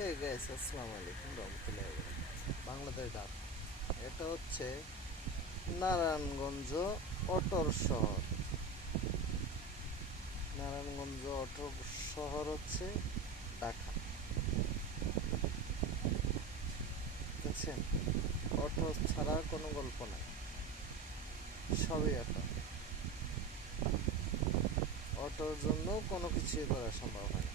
Hey guys, আসসালামু আলাইকুম রহমতুল্লাহি ওয়া বারাকাতুহু। বাংলাদেশ ডাক, এটা হচ্ছে নারায়ণগঞ্জ অটোর শহর। নারায়ণগঞ্জ অটোর শহর হচ্ছে ঢাকা। দেখছেন, অটো ছাড়া কোনো গল্প নাই, সবই অটো। অটোর জন্য কোনো কিছুই করা সম্ভব হয় না।